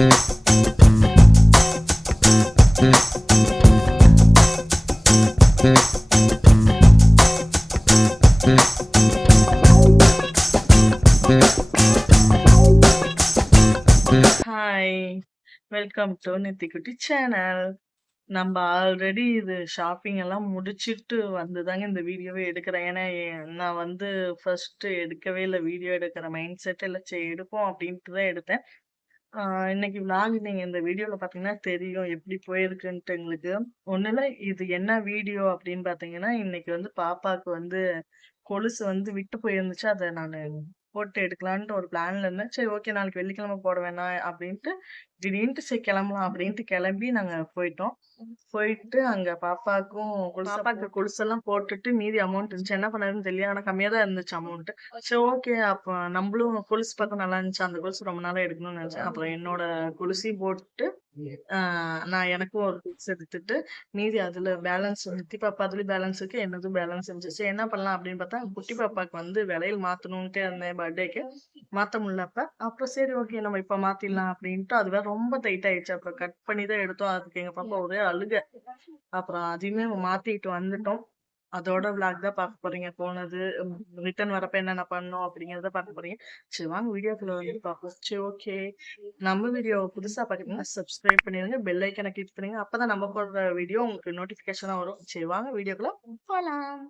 Hi welcome to Nithikutty channel நம்ம already இது shopping எல்லாம் முடிச்சிட்டு வந்துதாங்க இந்த வீடியோவே எடுக்கிறேன். ஏன்னா நான் வந்து ஃபர்ஸ்ட் எடுக்கவே இல்லை வீடியோ எடுக்கிற மைண்ட் செட் இல்லை சரி எடுப்போம் அப்படின்ட்டு தான் எடுத்தேன். இன்னைக்கு vlog நீங்க இந்த வீடியோல பாத்தீங்கன்னா தெரியும் எப்படி போயிருக்குன்ட்டு எங்களுக்கு. ஒண்ணுல இது என்ன வீடியோ அப்படின்னு பாத்தீங்கன்னா இன்னைக்கு வந்து பாப்பாக்கு வந்து கொலுசு வந்து விட்டு போயிருந்துச்சு. அதை நான் போட்டு எடுக்கலான்ட்டு ஒரு பிளான்ல இருந்தேன். சரி ஓகே நாளைக்கு வெள்ளிக்கிழமை போட வேணாம் அப்படின்ட்டு திடீர்னுட்டு சரி கிளம்பலாம் அப்படின்ட்டு கிளம்பி நாங்க போயிட்டோம். போயிட்டு அங்க பாப்பாக்கும் பாப்பாக்கு கொலுசெல்லாம் போட்டுட்டு மீதி அமௌண்ட் இருந்துச்சு. என்ன பண்ணாருன்னு தெரியல. ஆனா கம்மியா தான் இருந்துச்சு அமௌண்ட் சரி ஓகே அப்ப நம்மளும் கொலுசு பார்த்தா நல்லா இருந்துச்சு. அந்த கொலுசு ரொம்ப நாளா எடுக்கணும்னு நினைச்சேன். அப்புறம் என்னோட கொலுசையும் போட்டு நான் எனக்கும் ஒரு கொலுசு எடுத்துட்டு மீதி அதுல பேலன்ஸ் நித்தி பாப்பா அதுலயும் பேலன்ஸ் இருக்கு என்னதும் பேலன்ஸ் இருந்துச்சு. என்ன பண்ணலாம் அப்படின்னு பார்த்தா குட்டி பாப்பாக்கு வந்து விலையில் மாத்தணும்ட்டே இருந்தேன் பர்த்டேக்கு மாத்த முடியல அப்ப அப்புறம் சரி ஓகே நம்ம இப்ப மாத்திடலாம் அப்படின்ட்டு அதுவே ரொம்ப டைட் ஆயிடுச்சு. அப்புறம் கட் பண்ணி தான் எடுத்தோம். அதுக்கு எங்க பாப்பா ஒரே அழுக. அப்புறம் அதையுமே மாத்திட்டு வந்துட்டோம். அதோட vlog தான் பார்க்க போறீங்க. போனது ரிட்டர்ன் வரப்ப என்னென்ன பண்ணோம் அப்படிங்கறத பார்க்க போறீங்க. சரி வாங்க வீடியோக்குள்ள வந்து பார்ப்போம். சரி ஓகே நம்ம வீடியோ புதுசா பாத்தீங்கன்னா சப்ஸ்கிரைப் பண்ணிருங்க பெல் ஐக்கனை கிளிக் பண்ணுங்க. அப்பதான் நம்ம போடுற வீடியோ உங்களுக்கு நோட்டிபிகேஷனா வரும். சரி வாங்க வீடியோக்குள்ள போலாம்.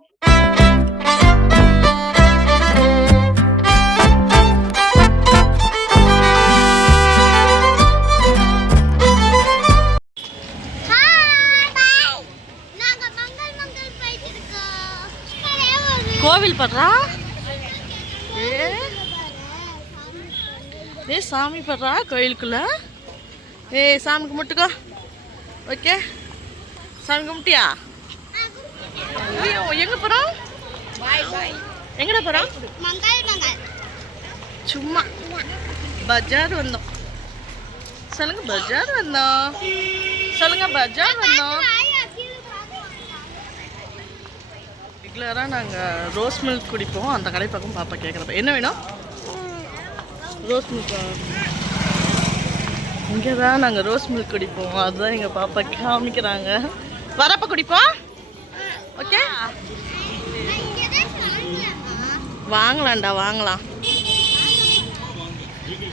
படுறா ஏ? ஏ சாமி படுறா கோயிலுக்குள்ள? ஏ சாமி கும்பிட்டுக்கோ. ஓகே. சாமி கும்பிட்டியா? ஐயோ, எங்க போறோம் எங்கடா போறோம் சும்மா. பஜார் வந்தோம். சொல்லுங்க பஜார் வந்தோம். சொல்லுங்க பஜார் வந்தோம். ரெகுலராக நாங்கள் ரோஸ் மில்க் குடிப்போம். அந்த கடை பக்கம் பாப்பா கேட்குறப்ப என்ன வேணும்? ரோஸ் மில்க் இங்கே தான் நாங்கள் ரோஸ் மில்க் குடிப்போம். அதுதான் எங்கள் பாப்பா காமிக்கிறாங்க. வரப்ப குடிப்போம். ஓகே? வாங்கலாம்டா வாங்கலாம்.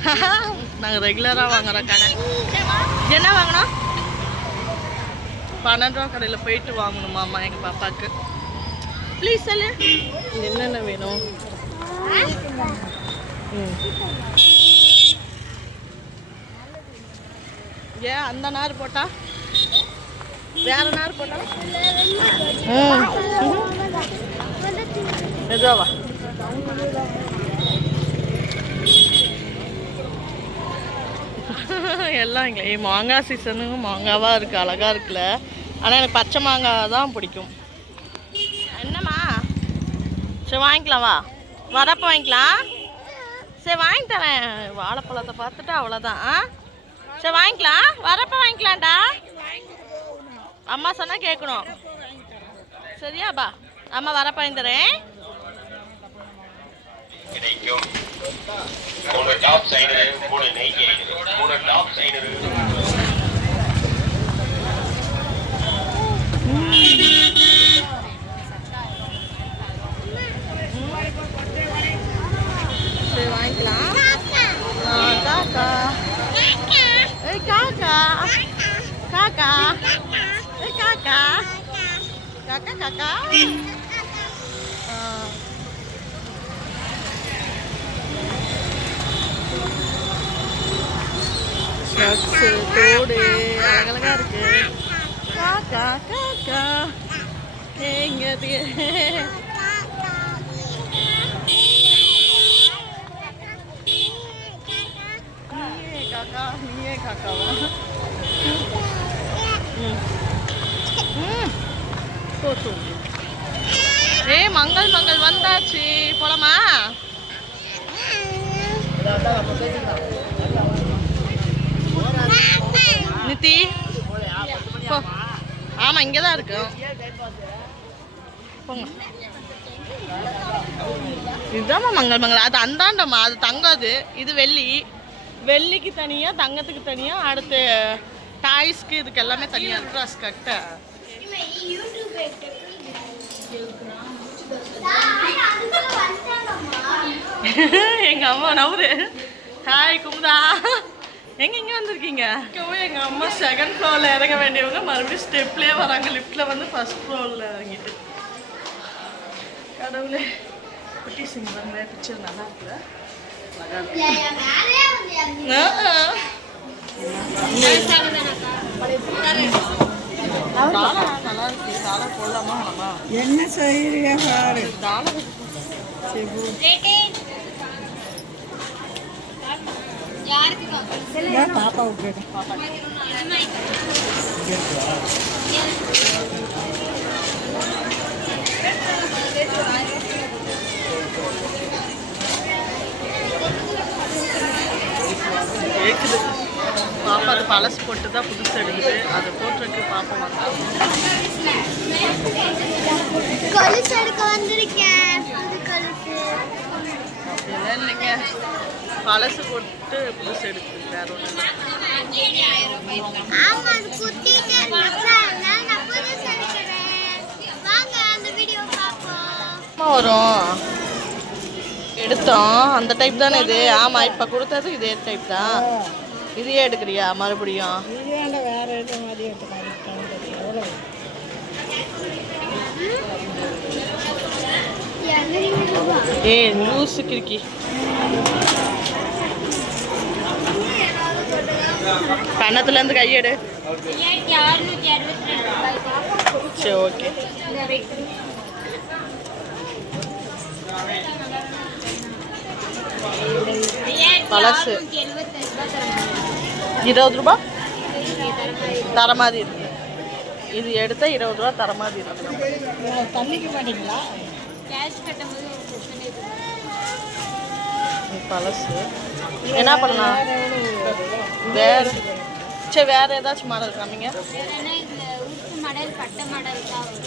நாங்கள் ரெகுலராக வாங்குற கடை. என்ன வாங்கினோம் பன்னெண்டு ரூபா கடையில் போயிட்டு வாங்கணுமாம்மா எங்கள் பாப்பாவுக்கு ப்ளீஸ் சொல்லு என்னென்ன வேணும். ஏன் அந்த நார் போட்டா? வேற நார் போட்டா? எல்லாம் இங்கே மாங்காய் சீசனுங்க மாங்காவாக இருக்குது அழகாக இருக்குல்ல. ஆனால் எனக்கு பச்சை மாங்காய் தான் பிடிக்கும். சரி வாங்கிக்கலாம் வா. வரப்போ வாங்கிக்கலாம். சரி வாங்கி தரேன். வாழைப்பழத்தை பார்த்துட்டு அவ்வளோதான் ஆ? சரி வாங்கிக்கலாம். வரப்போ வாங்கிக்கலாம்டா. அம்மா சொன்னால் கேட்கணும். சரியா பா. அம்மா வரப்போ வாங்கி தரேன். கிடைக்கும். மூணு டாப் சைடு மூணு நெய் மூணு டாப் சைடு சரி வாங்கிக்கலாம் ஆ, காக்கா ஏய் காக்கா காக்கா ஏய் காக்கா காக்கா காக்கா ஆ. ஷர்ட்ஸு தோடு அழகழகா இருக்கு காக்கா காக்கா எங்க இருக்கு? நீயே காக்கா நீயே காக்காவா ஏ ஏய் மங்கள் மங்கள் வந்தாச்சு போலாமா நித்தி ஆமா இங்கதான் இருக்கு போங்க இதுதாம்மா மங்கள் மங்கள் அது அந்தாண்டம்மா அது தங்காது இது வெள்ளி வெள்ளிக்கு தனியா தங்கத்துக்கு தனியா அடுத்து டாய்ஸ்க்கு இதுக்கு எல்லாமே தனியா ட்ரெஸ் கட்ட. எங்க அம்மா நவரு. ஹாய் குமுதா. எங்க இங்க வந்திருக்கீங்க? இப்பவும் எங்க அம்மா செகண்ட் ஃப்ளோர்ல இறங்க வேண்டியவங்க மறுபடியும் ஸ்டெப்லயே வராங்க. லிஃப்ட்ல வந்து ஃபர்ஸ்ட் ஃப்ளோர்ல இறங்கிட்டு. கடவுளே குட்டி சிங் பிக்சர் நல்லா இருக்குல்ல? என்ன செய்யறியா பாரு. தாளா கேக்குது. பாப்பா அது பழசு போட்டு தான் புதுசு எடுக்குது. அதை போட்டிருக்கு பாப்பா வந்தா. கொலுசு எடுக்க வந்திருக்கேன் இல்லைங்க. பழசு போட்டு புதுசு எடுக்குது. வேற பார்ப்போம் வரும். எடுத்தோம். அந்த டைப் தானே இது? ஆமா இப்ப கொடுத்தது இதே டைப் தான். இதையே எடுக்கிறியா மறுபடியும்? ஏய் லூசு கிறுக்கி. கன்னத்துல இருந்து கையெடு. சரி ஓகே. பழசு. இருபது ரூபா? தர மாதிரி இருக்கு. இது எடுத்தா இருபது ரூபா தர மாதிரி இருக்கு மாட்டீங்களா? பழசு. என்ன பண்ணலாம்? வேற சரி வேற ஏதாச்சும் மாடல் காமிங்க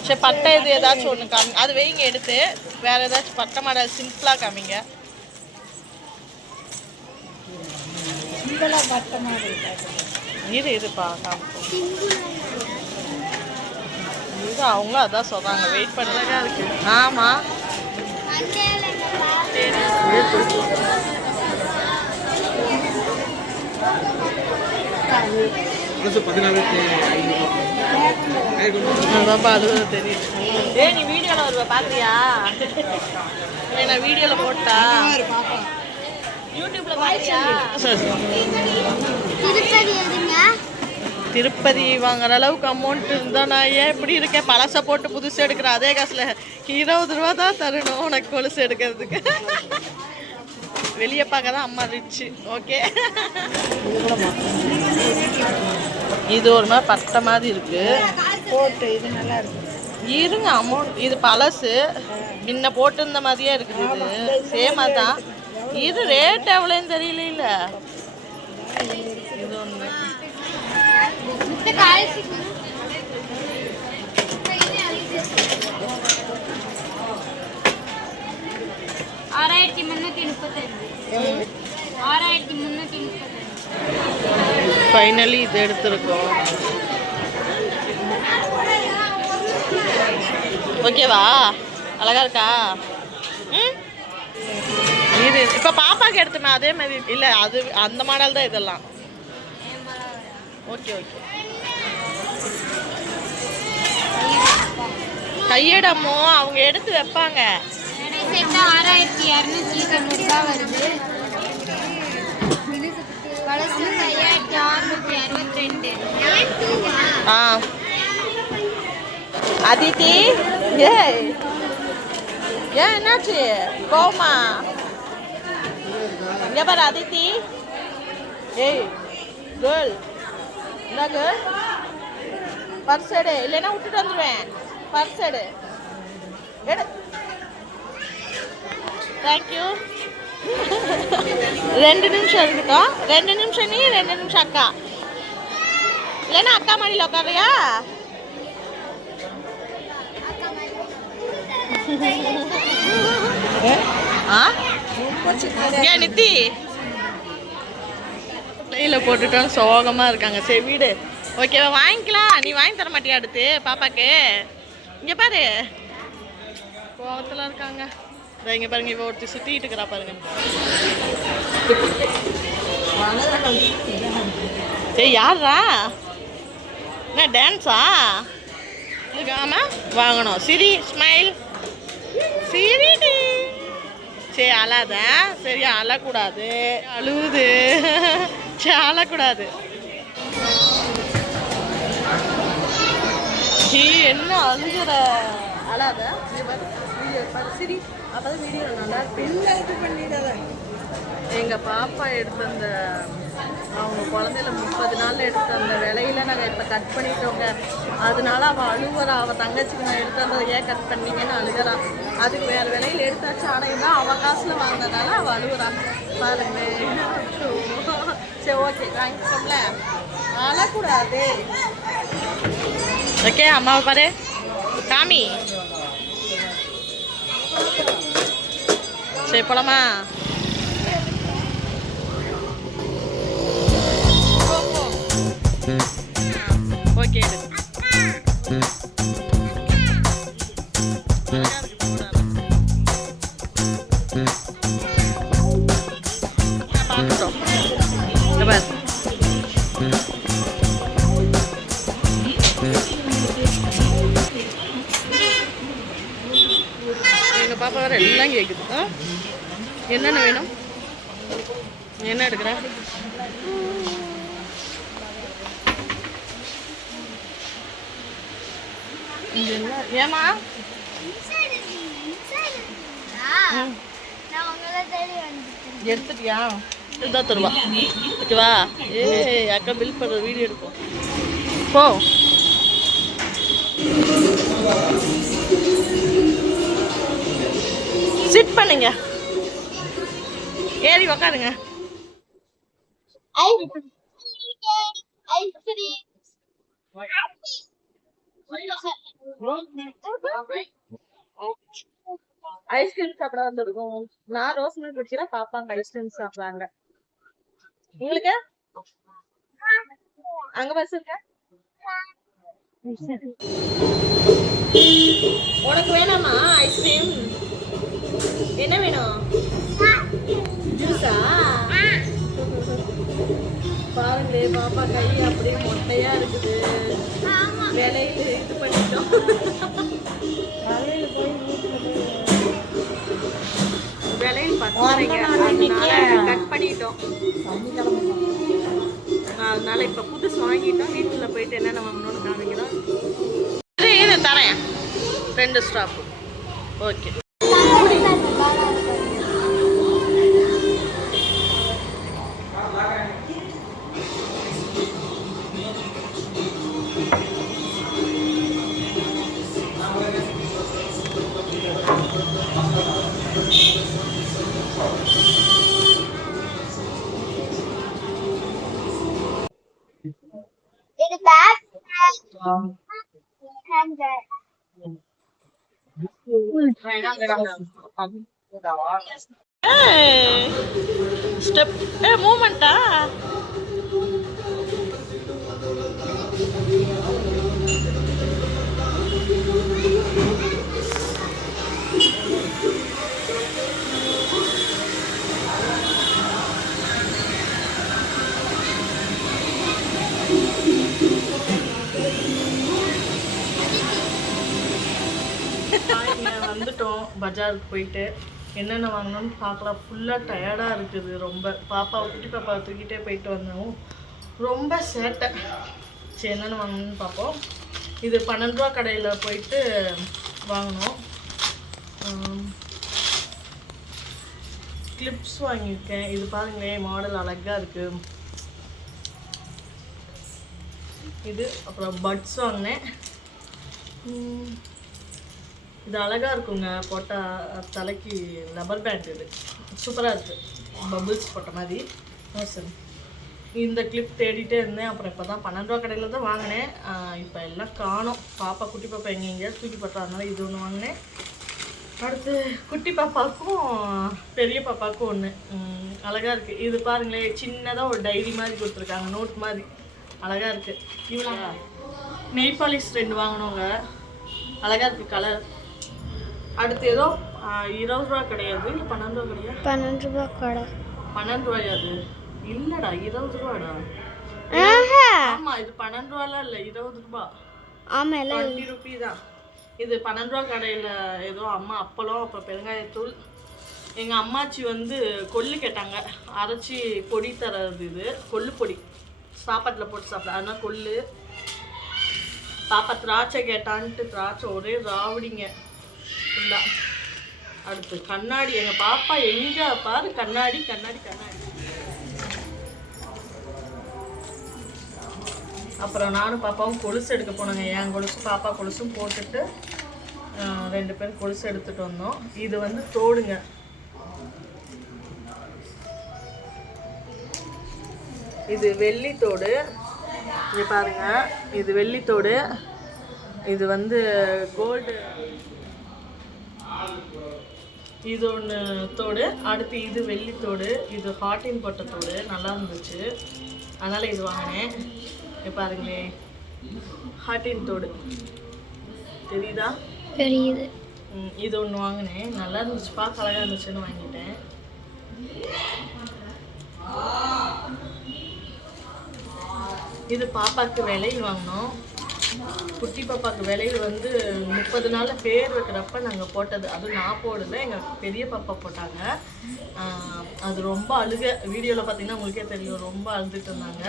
சரி பட்டை இது ஏதாச்சும் ஒன்று காமி அது வைங்க எடுத்து. வேற ஏதாச்சும் பட்டை மாடல் சிம்பிளா காமிங்க. சிம்பிளாக பட்ட மாதிரி இரு இருப்பா இது அவங்களும் அதான் சொல்றாங்க வெயிட் பண்ணுறதா இருக்கு ஆமா. அதான்ப்பா அது தெரியுது. ஏய் நீ வீடியோல வருவ இல்லை நான் வீடியோல போட்டா. திருப்பதி வாங்குற அளவுக்கு அமௌண்ட் இருந்தா நான் ஏன் இப்படி இருக்கேன்? பழசை போட்டு புதுசு எடுக்கிறேன் அதே காசுல இருபது ரூபா தான் தரணும் உனக்கு கொலுசு எடுக்கிறதுக்கு. வெளியே பார்க்க தான் அம்மா ரிச்சு ஓகே இது ஒரு மாதிரி பட்டை மாதிரி இருக்கு. போட்டு இது நல்லா இருக்கு. இருங்க அமௌண்ட் இது பழசு. முன்ன போட்டிருந்த மாதிரியே இருக்குது இது. சேமா தான் இது ரேட் எவ்வளோன்னு தெரியல இல்ல இது ஒன்று ஆறாயிரத்தி முப்பத்தஞ்சு முப்பத்தஞ்சு ஃபைனலி இது எடுத்திருக்கோம் ஓகேவா அழகா இருக்கா? ம்? இது இப்போ பாப்பாக்கு எடுத்துமே அதே மாதிரி இல்லை அது அந்த மாடல் தான் இதெல்லாம். ஓகே ஓகே கையடமோ அவங்க எடுத்து வைப்பாங்க. ஆறாயிரத்தி இரநூத்தி தொண்ணூறு ரூபா வருது பழசு ஐயாயிரத்தி அறுநூத்தி அறுபத்தி ரெண்டு ஆ. அதித்தி ஏய். ஏன் என்னாச்சு? கோமா. இங்க பாரு அதித்தி ஏய் கேர்ள் என்ன கேர்ள் பர்ஸ் எடு இல்லைன்னா விட்டுட்டு வந்துடுவேன் பர்ஸ் எடு எடு தேங்க்யூ ரெண்டு நிமிஷம் இருக்கட்டும் ரெண்டு நிமிஷம் நீ ரெண்டு நிமிஷம் அக்கா இல்லைன்னா அக்கா மடியில் உட்காரியா ஆ ஏன் நித்தி? கையில் போட்டுட்டோம் சோகமாக இருக்காங்க. சரி வீடு. ஓகேவா வாங்கிக்கலாம். நீ வாங்கி தர மாட்டியா அடுத்து பாப்பாக்கு? இங்கே பாரு. கோவத்தில் இருக்காங்க. இதை இங்கே பாருங்க இவ ஒருத்தி சுற்றிட்டு இருக்கிறா பாருங்க. சரி யாரா என்ன டான்ஸா இருக்காம? வாங்கணும். சிரி ஸ்மைல் சிரிடி. சரி அழாத. சரி அழக்கூடாது. அழுவுது. சரி அழக்கூடாது. சீ என்ன அழுகுற? அழாத. சிரி. அப்பதான் வீடியோ நல்லா இருக்கு எங்க பாப்பா எடுத்த அந்த அவங்க குழந்தையில முப்பது நாள்ல எடுத்த அந்த விலையில நாங்க இப்ப கட் பண்ணிட்டோங்க. அதனால அவ அழுகுறா அவ தங்கச்சிக்கு நான் எடுத்து வந்ததை ஏன் கட் பண்ணீங்கன்னு அழுகுறா. அதுக்கு வேற விலையில எடுத்தாச்சு. ஆனால் தான் அவ காசுல வாங்கினதால அவ அழுகுறா பாருங்க சரி ஓகே வாங்கிக்கோம்ல. அழக்கூடாது. ஓகே அம்மாவை பாரு. காமி சரி போலாமா? இதுதான் தருவா. ஓகேவா? ஏய் அக்கா பில் பண்ணுற வீடியோ எடுப்போம் போ. சிட் பண்ணுங்க. ஏறி உக்காருங்க. ஐஸ்கிரீம் சாப்பிட வந்திருக்கோம். நான் ரோஸ் மில்க் குடிக்கிறேன் பாப்பாங்க. ஐஸ்கிரீம் சாப்பிடுறாங்க. உங்களுக்கு? அங்க பஸ் இருக்க? உனக்கு வேணாமா ஐஸ்கிரீம் என்ன வேணும்? ஜூஸா பாருங்களே பாப்பா கை அப்படியே மொட்டையா இருக்குது. வேலையில இது பண்ணிட்டோம். விலையில் அதனால கட் பண்ணிட்டோம். அதனால இப்ப புதுசு வாங்கிட்டோம். வீட்டுல போயிட்டு என்னென்ன வாங்கணும்னு காமிக்கிறோம். இரு, தரேன். ரெண்டு ஸ்டாப் ஓகே. ஸ்டெப் ஏ மூமெண்ட்டா பஜாருக்கு போயிட்டு என்னென்ன வாங்கணும்னு பார்க்கலாம். ஃபுல்லாக டயர்டாக இருக்குது ரொம்ப. பாப்பாவை குட்டி பாப்பாவை தூக்கிட்டே போயிட்டு வந்தோம். ரொம்ப சேட்டை. சரி என்னென்ன வாங்கணும்னு பார்ப்போம். இது பன்னெண்டு ரூபா கடையில் போயிட்டு வாங்கினோம். கிளிப்ஸ் வாங்கியிருக்கேன். இது பாருங்களேன் மாடல் அழகாக இருக்குது இது அப்புறம் பட்ஸ் வாங்கினேன். இது அழகாக இருக்குங்க. போட்டால் தலைக்கு லப்பர் பேண்ட் இது. சூப்பராக இருக்குது பபுள்ஸ் போட்ட மாதிரி. சார். இந்த கிளிப் தேடிட்டே இருந்தேன். அப்புறம் இப்போ தான் பன்னெண்டு ரூபா கடையில் தான் வாங்கினேன். இப்போ எல்லாம் காணோம். பாப்பா குட்டி பாப்பா எங்கே எங்கேயா தூக்கி போட்டா அதனால இது ஒன்று வாங்கினேன். அடுத்து குட்டி பாப்பாவுக்கும் பெரிய பாப்பாவுக்கும் ஒன்று அழகாக இருக்குது இது பாருங்களேன் சின்னதாக ஒரு டைரி மாதிரி கொடுத்துருக்காங்க. நோட் மாதிரி. அழகாக இருக்குது இவ்வளோ நெய் பாலிஷ் ரெண்டு வாங்கினோங்க. அழகாக இருக்குது கலர் அடுத்து ஏதோ இருபது ரூபா கிடையாது இல்லை பன்னெண்டு ரூபா கிடையாது பன்னெண்டு ரூபாய் கடை. பன்னெண்டு ரூபாயா அது? இல்லடா இருபது ரூபாடா. ஆமா இது பன்னெண்டு ரூபாலாம் இல்லை இருபது ரூபா? ஆமா எல்லாம் டுவெண்ட்டி ருபி தான். இது பன்னெண்டு ரூபா கடையில் ஏதோ அம்மா அப்பளம் அப்புறம் பெருங்காயத்தூள். எங்கள் அம்மாச்சி வந்து கொள்ளு கேட்டாங்க. அரைச்சி பொடி தரது இது கொள்ளு பொடி. சாப்பாட்டில் போட்டு சாப்பிட அதனால் கொள்ளு. பாப்பா திராட்சை கேட்டான்ட்டு திராட்சை ஒரே ராவடிங்க. ஃபுல்லாக அடுத்து கண்ணாடி எங்கள் பாப்பா எங்கே பாரு கண்ணாடி கண்ணாடி கண்ணாடி. அப்புறம் நானும் பாப்பாவும் கொலுசு எடுக்க போனோங்க. என் கொலுசு பாப்பா கொலுசும் போட்டுட்டு ரெண்டு பேரும் கொலுசு எடுத்துட்டு வந்தோம். இது வந்து தோடுங்க. இது வெள்ளித்தோடு இது பாருங்க. இது வெள்ளித்தோடு இது வந்து கோல்டு இது ஒன்று தோடு அடுத்து இது வெள்ளித்தோடு இது ஹாட்டின் போட்ட தோடு நல்லா இருந்துச்சு. அதனால் இது வாங்கினேன். பாருங்களே ஹாட்டின் தோடு. தெரியுதா? தெரியுது. இது ஒன்று வாங்கினேன். நல்லா இருந்துச்சு. பார்க்க அழகாக இருந்துச்சுன்னு வாங்கிட்டேன். இது பாப்பாக்கு விலையில் வாங்கினோம். குட்டி பாப்பாக்கு விலையில் வந்து முப்பது நாள் பேர் வைக்கிறப்ப நாங்கள் போட்டது. அதுவும் நான் போடல எங்கள் பெரிய பாப்பா போட்டாங்க. அது ரொம்ப அழுக. வீடியோவில் பார்த்தீங்கன்னா உங்களுக்கே தெரியும் ரொம்ப அழுதுட்டு இருந்தாங்க.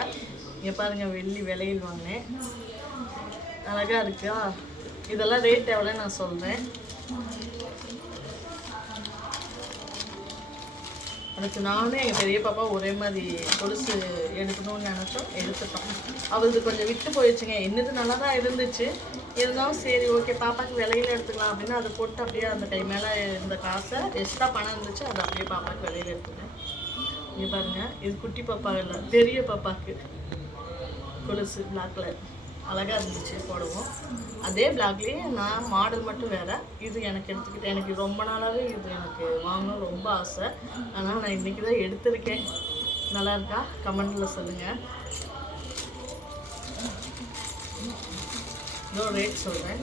இங்கே பாருங்க வெள்ளி விலையில் வாங்கினேன். அழகாக இருக்கா? இதெல்லாம் ரேட் எவ்வளோ நான் சொல்கிறேன் எனக்கு நானும் எங்கள் பெரிய பாப்பா ஒரே மாதிரி கொலுசு எடுக்கணும்னு நினச்சோம் எடுத்துட்டோம். அவளுது கொஞ்சம் விட்டு போயிடுச்சுங்க. என்னது நல்லா தான் இருந்துச்சு. இருந்தாலும் சரி ஓகே பாப்பாக்கு விலையில எடுத்துக்கலாம் அப்படின்னு அதை போட்டு அப்படியே அந்த கை மேலே இருந்த காசை எக்ஸ்ட்ரா பணம் இருந்துச்சு அதை அப்படியே பாப்பாக்கு விலையில எடுத்துட்டேன். இங்கே பாருங்க இது குட்டி பாப்பா இல்லை பெரிய பாப்பாக்கு கொலுசு பிளாக் கலர் அழகாக இருந்துச்சு போடுவோம். அதே பிளாக்லேயே நான் மாடல் மட்டும் வேறு. இது எனக்கு எடுத்துக்கிட்டேன் எனக்கு ரொம்ப நாளாகவே இது எனக்கு வாங்கணும் ரொம்ப ஆசை. ஆனால் நான் இன்றைக்கி தான் எடுத்திருக்கேன். நல்லா இருக்கா? கமெண்டில் சொல்லுங்கள் இதோ ரேட் சொல்கிறேன்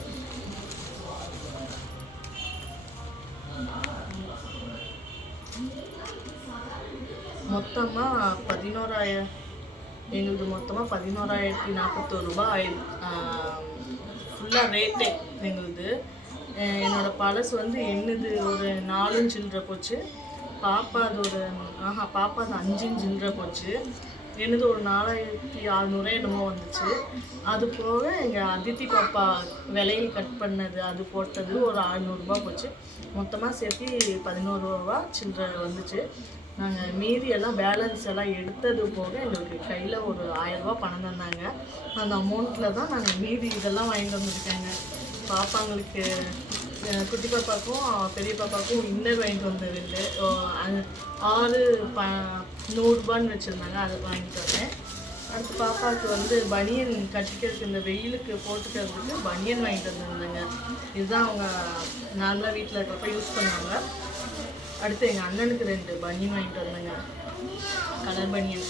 மொத்தமாக பதினோராயிரம் எங்களுக்கு மொத்தமாக பதினோராயிரத்தி நாற்பத்தோரு ரூபாய் ஆயிடுது ஃபுல்லாக ரேட்டே எங்களுது. என்னோடய பழசு வந்து என்னது ஒரு நாலு சில்லற போச்சு. பாப்பா அது ஒரு ஆஹா பாப்பா அது அஞ்சும் சில்லற போச்சு. என்னது ஒரு நாலாயிரத்தி அறநூறு என்னமோ வந்துச்சு. அது போக எங்கள் அதித்தி பாப்பா விலையில் கட் பண்ணது அது போட்டது ஒரு அறநூறுபா போச்சு. மொத்தமாக சேர்த்து பதினோரு ரூபா சில்லற வந்துச்சு. நாங்கள் மீதி எல்லாம் பேலன்ஸ் எல்லாம் எடுத்தது போக எங்களுக்கு கையில் ஒரு ஆயரூபா பணம் தந்தாங்க. அந்த அமௌண்ட்டில் தான் நாங்கள் மீதி இதெல்லாம் வாங்கிட்டு வந்திருக்காங்க. பாப்பாங்களுக்கு குட்டி பாப்பாவுக்கும் பெரிய பாப்பாவுக்கும் இன்னர் வாங்கிட்டு வந்தது இல்லை ஆறு ப நூறுரூபான்னு வச்சுருந்தாங்க அதை வாங்கிட்டு வந்தேன். அடுத்து பாப்பாவுக்கு வந்து பனியன் கட்டிக்கிறதுக்கு இந்த வெயிலுக்கு போட்டுக்கிறதுக்கு பனியன் வாங்கிட்டு வந்திருந்தாங்க. இதுதான் அவங்க நார்மலாக வீட்டில் இருக்கிறப்ப யூஸ் பண்ணுவாங்க அடுத்து எங்கள் அண்ணனுக்கு ரெண்டு பனியன் வாங்கிட்டு வந்தேங்க. கலர் பனியன்.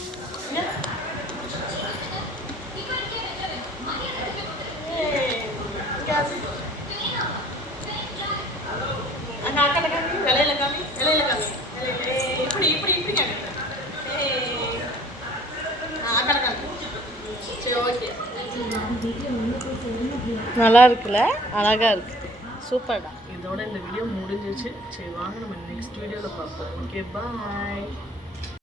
நல்லா இருக்குல்ல? அழகா இருக்கு. சூப்பர்டா. இதோட இந்த வீடியோ முடிஞ்சிச்சு. சரி வாங்க நம்ம நெக்ஸ்ட் வீடியோவில் பார்ப்போம். Okay bye